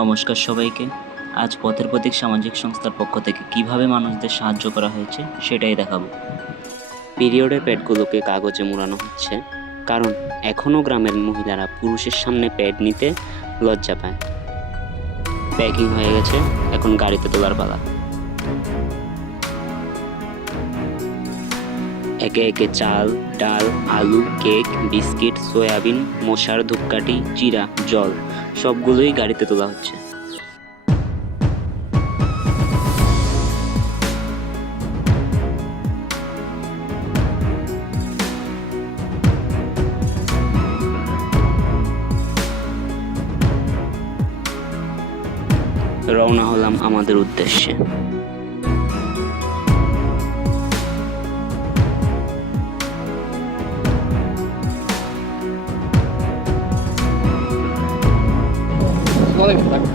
নমস্কার সবাইকে। আজ পথের প্রতীক সামাজিক সংস্থার পক্ষ থেকে কীভাবে মানুষদের সাহায্য করা হয়েছে সেটাই দেখাবো। পিরিয়ডের প্যাডগুলোকে কাগজে মোড়ানো হচ্ছে, কারণ এখনও গ্রামের মহিলারা পুরুষের সামনে প্যাড নিতে লজ্জা পায়। প্যাকিং হয়ে গেছে, এখন গাড়িতে তোলার পালা। একে একে চাল, ডাল, আলু, কেক, বিস্কিট, সয়াবিন, মশার ধূপকাঠি চিরা জল, সবগুলোই গাড়িতে তোলা হচ্ছে। রওনা হলাম আমাদের উদ্দেশ্যে। de verdad.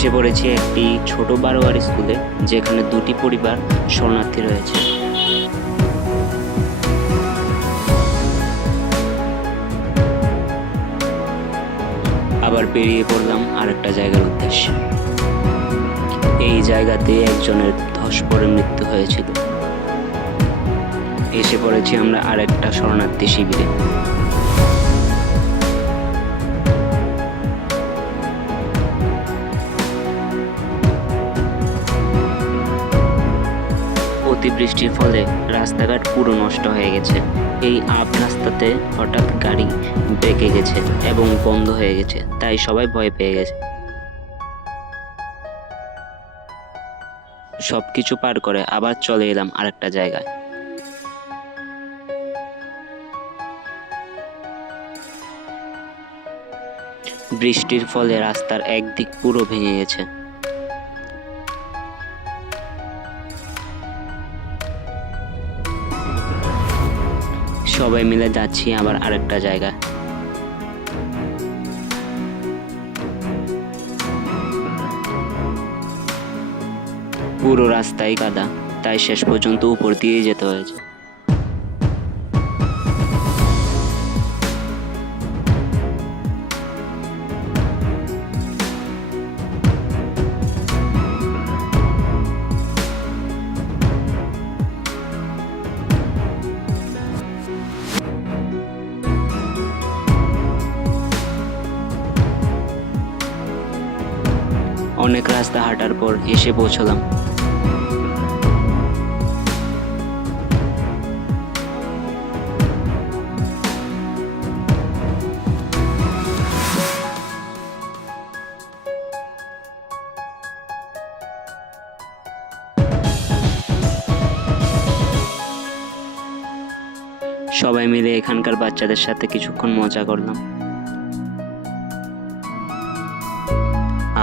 এসে পড়েছি একটি ছোট বারোয়ার স্কুলে, যেখানে দুটি পরিবার শরণার্থী রয়েছে। আবার বেরিয়ে পড়লাম আরেকটা জায়গার উদ্দেশ্যে। এই জায়গাতে একজনের ধস পড়ে মৃত্যু হয়েছিল। এসে পড়েছি আমরা আরেকটা শরণার্থী শিবিরে। অতিবৃষ্টির ফলে রাস্তাঘাট পুরো নষ্ট হয়ে গেছে। এই আপ রাস্তাতে হঠাৎ গাড়ি বেঁকে গেছে এবং বন্ধ হয়ে গেছে, তাই সবাই ভয় পেয়ে গেছে। সব কিছু পার করে আবার চলে এলাম আরেকটা জায়গায়। বৃষ্টির ফলে রাস্তার একদিক পুরো ভেঙে গেছে। সবাই মিলে যাচ্ছি আবার আরেকটা জায়গা পুরো রাস্তাই কাদা, তাই শেষ পর্যন্ত উপর দিয়েই যেতে হয়েছে। অনেক রাস্তা হাঁটার পর এসে পৌঁছলাম। সবাই মিলে এখানকার বাচ্চাদের সাথে কিছুক্ষণ মজা করলাম।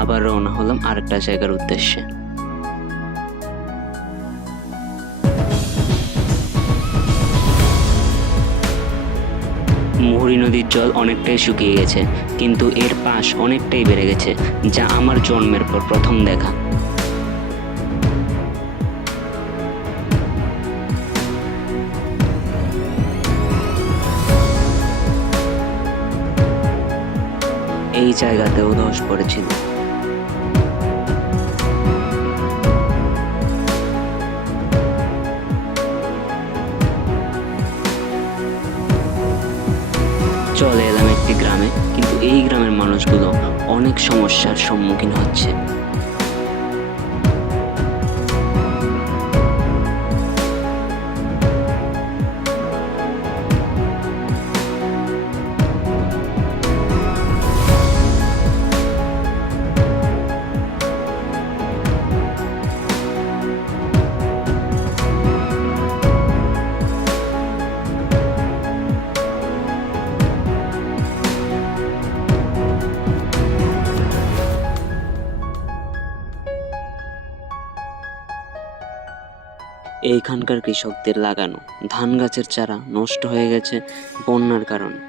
আবার রওনা হলাম আরেকটা জায়গার উদ্দেশ্যে। মুহুরী নদীর জল অনেকটাই শুকিয়ে গেছে, কিন্তু এর পাশ অনেকটাই বেড়ে গেছে, যা আমার জন্মের পর প্রথম দেখা। এই জায়গাতেও ধস পড়েছিল। চলে এলাম একটি গ্রামে কিন্তু এই গ্রামের মানুষগুলো অনেক সমস্যার সম্মুখীন হচ্ছে। এইখানকার কৃষকদের লাগানো ধান গাছের চারা নষ্ট হয়ে গেছে বন্যার কারণে।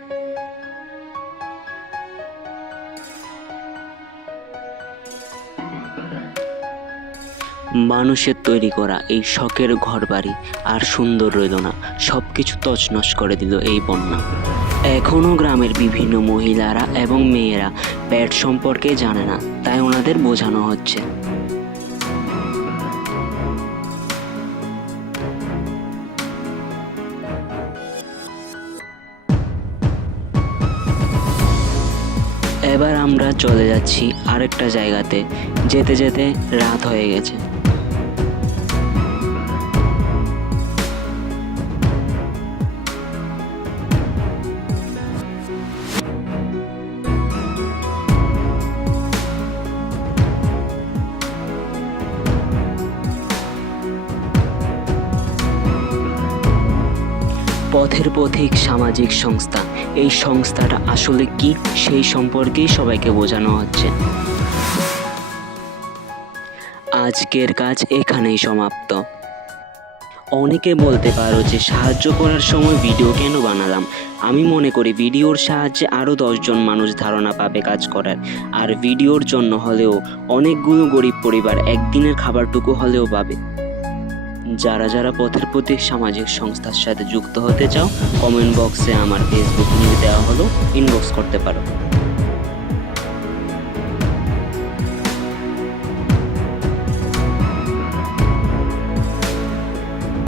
মানুষের তৈরি করা এই শখের ঘরবাড়ি আর সুন্দর রইল না সব কিছু তছনছ করে দিল এই বন্যা। এখনও গ্রামের বিভিন্ন মহিলারা এবং মেয়েরা প্যাট সম্পর্কে জানে না, তাই ওনাদের বোঝানো হচ্ছে। এবার আমরা চলে যাচ্ছি আরেকটা জায়গাতে। যেতে যেতে রাত হয়ে গেছে। পথের পথিক সামাজিক সংস্থা। এই সংস্থাটা আসলে কি, সেই সম্পর্কেই সবাইকে বোঝানো হচ্ছে। আজকের কাজ এখানেই সমাপ্ত। অনেকে বলতে পারো যে সাহায্য করার সময় ভিডিও কেন বানালাম? আমি মনে করি ভিডিওর সাহায্যে আরও দশজন মানুষ ধারণা পাবে কাজ করার। আর ভিডিওর জন্য হলেও অনেকগুলো গরিব পরিবার একদিনের খাবারটুকু হলেও পাবে। যারা যারা পথের প্রতি সামাজিক সংস্থার সাথে যুক্ত হতে চাও কমেন্ট বক্সে আমার ফেসবুক নিয়ে দেওয়া হলো ইনবক্স করতে পারো।